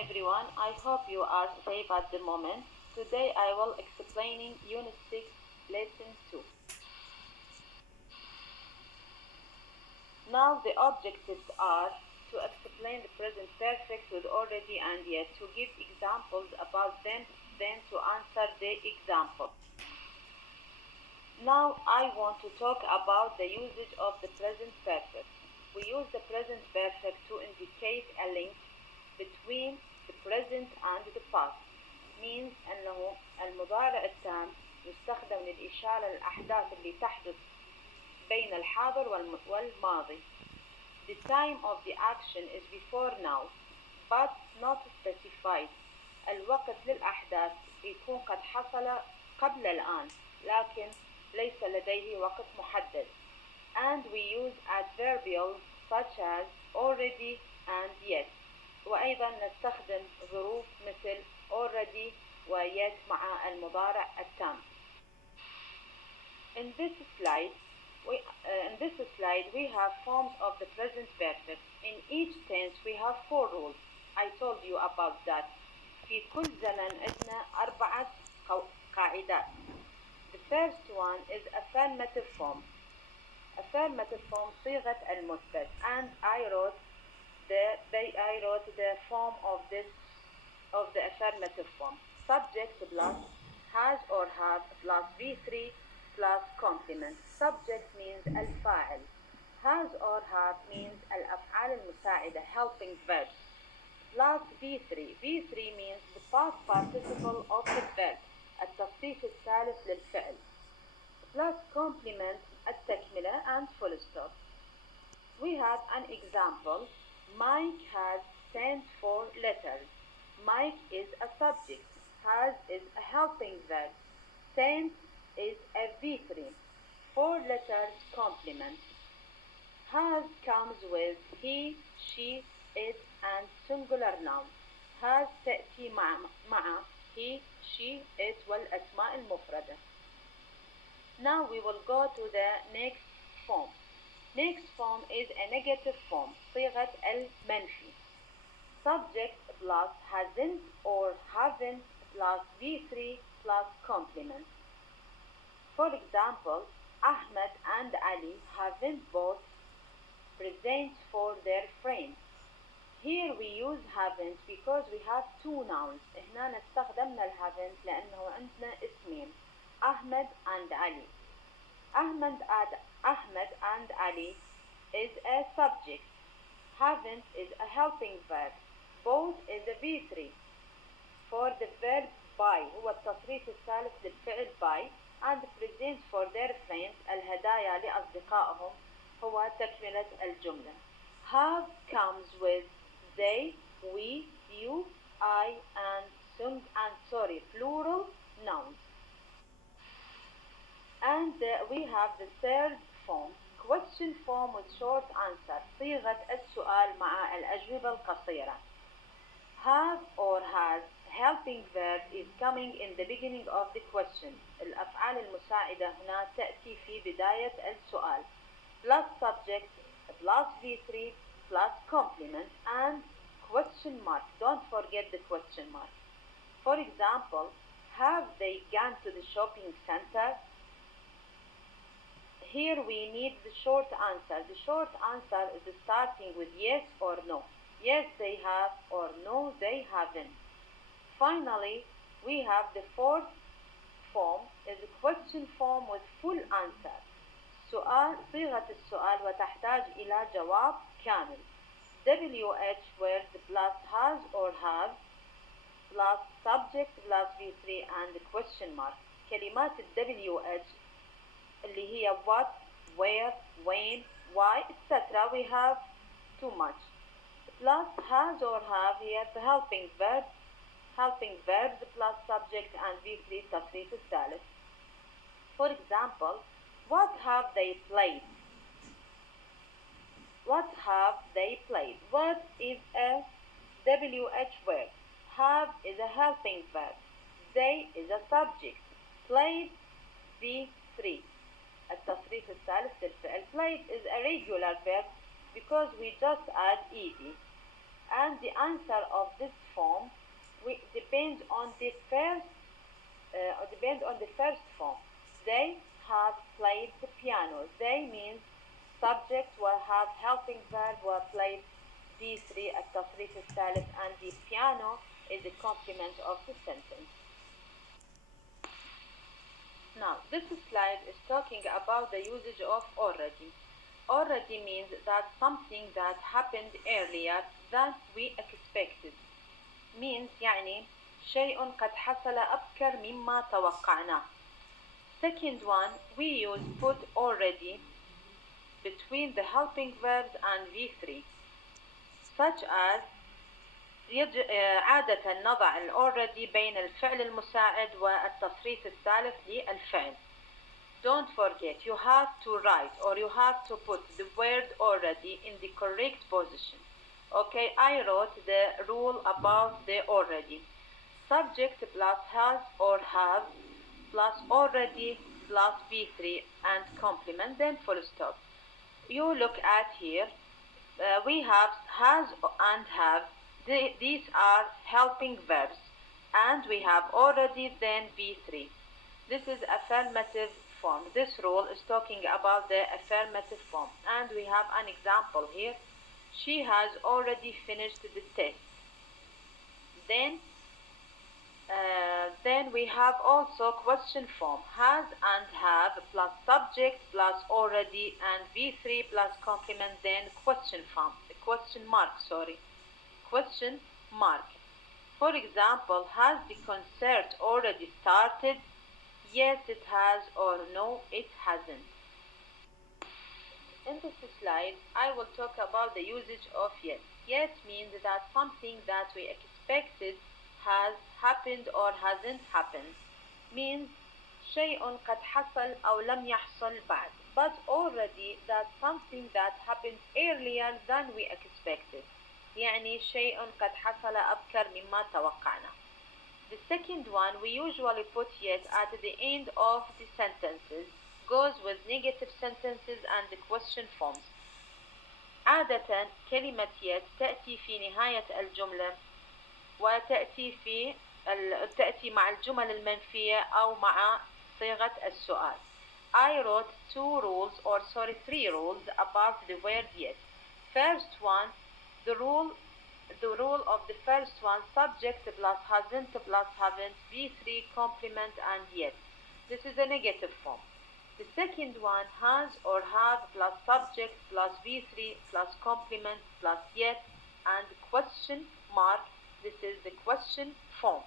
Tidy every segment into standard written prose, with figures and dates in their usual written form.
everyone, I hope you are safe at the moment. Today I will explaining Unit 6 Lesson 2. Now the objectives are to explain the present perfect with already and yet, to give examples about them, then to answer the example. Now I want to talk about the usage of the present perfect. We use the present perfect to indicate a link between the present and the past. means أنه المضارع التام يستخدم للإشارة للأحداث اللي تحدث بين الحاضر والماضي. The time of the action is before now but not specified. الوقت للأحداث يكون قد حصل قبل الآن لكن ليس لديه وقت محدد. And we use adverbials such as already and yet. وأيضا نستخدم ظروف مثل already و yet مع المضارع التام. In this slide we have forms of the present perfect. In each tense we have 4 rules. I told you about that. في كل زمن عندنا 4 قاعدات. The first one is affirmative form. Affirmative form صيغة المثبت, and I wrote the form of the affirmative form. Subject plus has or have plus V3 plus complement. Subject means الفاعل. Has or have means الأفعال المساعدة helping verbs. Plus V3. V3 means the past participle of the verb. التصريف الثالث للفعل. Plus complement التكملة and full stop. We have an example. Mike has sent 4 letters. Mike is a subject. Has is a helping verb. Sent is a V3. 4 letters complement. Has comes with he, she, it and singular noun. Has تأتي مع he, she, it والأسماء المفردة. Now we will go to the next form. Next form is a negative form, صيغة المنفي. Subject plus hasn't or haven't plus V3 plus complement. For example, Ahmed and Ali haven't bought presents for their friends. Here we use haven't because we have 2 nouns. هنا استخدمنا haven't لأنه عندنا اسمين Ahmed and Ali. Ahmed and Ali is a subject. Haven't is a helping verb. Both is a V3. For the verb buy هو التصريف الثالث للفعل buy, and present for their friends الهدايا لأصدقائهم هو تكملة الجملة. Have comes with they, we, you, I and plural nouns. And we have the third form, question form with short answer, صيغة السؤال مع الأجوبة القصيرة. Have or has helping verb is coming in the beginning of the question. الأفعال المساعدة هنا تأتي في بداية السؤال. Plus subject plus V3 plus complement and question mark. Don't forget the question mark. For example, have they gone to the shopping center? Here we need the short answer. The short answer is starting with yes or no. Yes, they have, or no, they haven't. Finally, we have the fourth form is a question form with full answer. صيغة السؤال وتحتاج إلى جواب كامل. WH word plus has or have plus subject plus V3 and the question mark. كلمات WH اللي هي what, where, when, why, etc. we have too much. Plus has or have here the helping verbs plus subject and V3 تصريف الثالث. For example, what have they played? What have they played? What is a WH word? Have is a helping verb. They is a subject. Played V3. التصريف الثالث للفعل. Played is a regular verb because we just add ed. and the answer of this form depends on the first form. They have played the piano. They means subject will have helping verb will played B3 التصريف الثالث, and the piano is the complement of the sentence. Now, this slide is talking about the usage of already. Already means that something that happened earlier than we expected. Means يعني شيء قد حصل أبكر مما توقعناه. Second one, we use put already between the helping verbs and V3, such as عادة نضع already بين الفعل المساعد والتصريف الثالث للفعل. Don't forget, you have to write or you have to put the word already in the correct position. Okay, I wrote the rule about the already. Subject plus has or have plus already plus V3 and complement, then full stop. You look at here, we have has and have. These are helping verbs, and we have already, then V3. This is affirmative form. This rule is talking about the affirmative form, and we have an example here. She has already finished the test. Then we have also question form. Has and have plus subject plus already and V3 plus complement, then question form. Question mark. For example, has the concert already started? Yes, it has, or no, it hasn't. In this slide, I will talk about the usage of yet. Yet means that something that we expected has happened or hasn't happened. Means شيء قد حصل أو لم يحصل بعد. But already that's something that happened earlier than we expected. يعني شيء قد حصل أبكر مما توقعنا. The second one, we usually put yet at the end of the sentences, goes with negative sentences and the question forms. عادة كلمة yet تأتي في نهاية الجملة وتأتي تأتي مع الجمل المنفية أو مع صيغة السؤال. I wrote three rules about the word yet. First one, the rule of the first one, subject plus hasn't plus haven't, V3 complement and yet. This is a negative form. The second one, has or have plus subject plus V3 plus complement plus yet and question mark. This is the question form.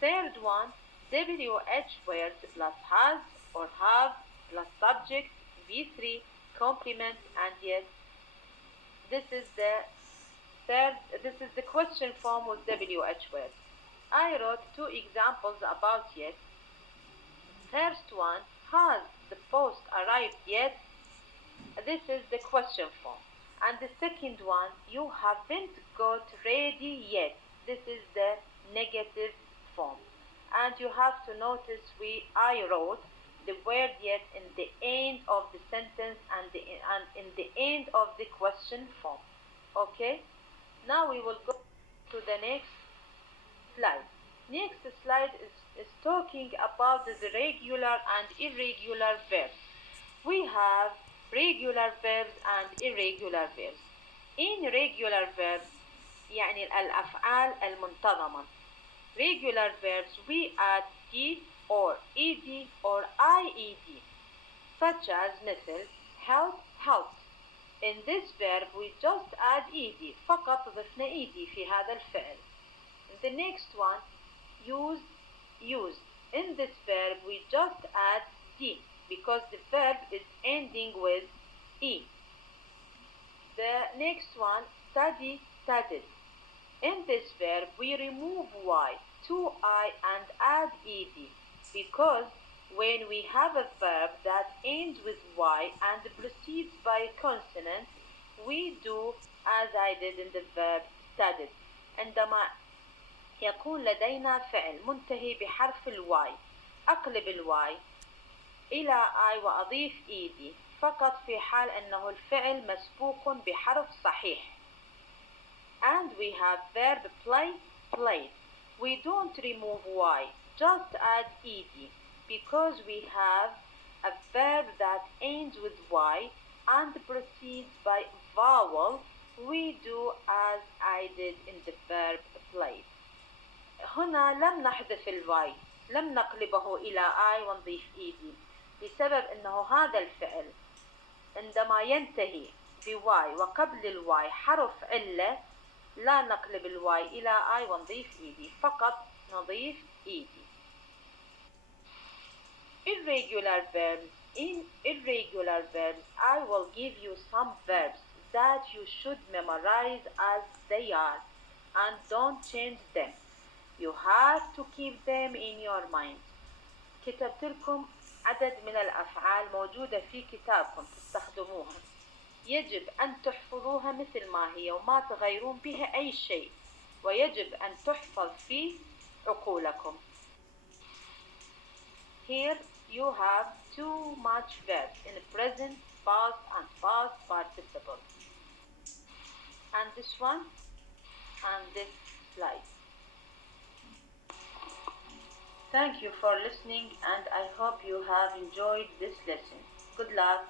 Third one, WH words plus has or have plus subject, V3, complement and yet. This is the question form with WH words. I wrote two examples about yet. First one, has the post arrived yet? This is the question form. And the second one, you haven't got ready yet. This is the negative form. And you have to notice I wrote the word yet in the end of the sentence and in the end of the question form. Okay? Now we will go to the next slide. Next slide is talking about the regular and irregular verbs. We have regular verbs and irregular verbs. In regular verbs يعني الأفعال المنتظمة. Regular verbs we add d or ed or ied, such as مثل help, helps. In this verb we just add ed, فقط ضفنا ed في هذا الفعل. The next one, use, used. In this verb we just add d because the verb is ending with e. The next one, study, studied. In this verb we remove y to I and add ed because when we have a verb that ends with y and proceeds by consonant, we do as I did in the verb studied. عندما يكون لدينا فعل منتهي بحرف الواي أقلب الواي إلى I وأضيف ed فقط في حال أنه الفعل مسبوق بحرف صحيح. And we have verb play, played. We don't remove y, just add ed, because we have a verb that ends with y and proceeds by vowel. We do as I did in the verb played. هنا لم نحذف الواي، لم نقلبه إلى I ونضيف إيدي، بسبب أنه هذا الفعل عندما ينتهي بواي وقبل الواي حرف علة لا نقلب الواي إلى I ونضيف إيدي، فقط نضيف إيدي. Irregular verbs. In irregular verbs, I will give you some verbs that you should memorize as they are and don't change them. You have to keep them in your mind. كتبت لكم عدد من الأفعال موجودة في كتابكم تستخدموها. يجب أن تحفظوها مثل ما هي وما تغيرون بها أي شيء، ويجب أن تحفظ في عقولكم. Here you have too much verbs in present, past and past participle. And this one and this slide. Thank you for listening and I hope you have enjoyed this lesson. Good luck.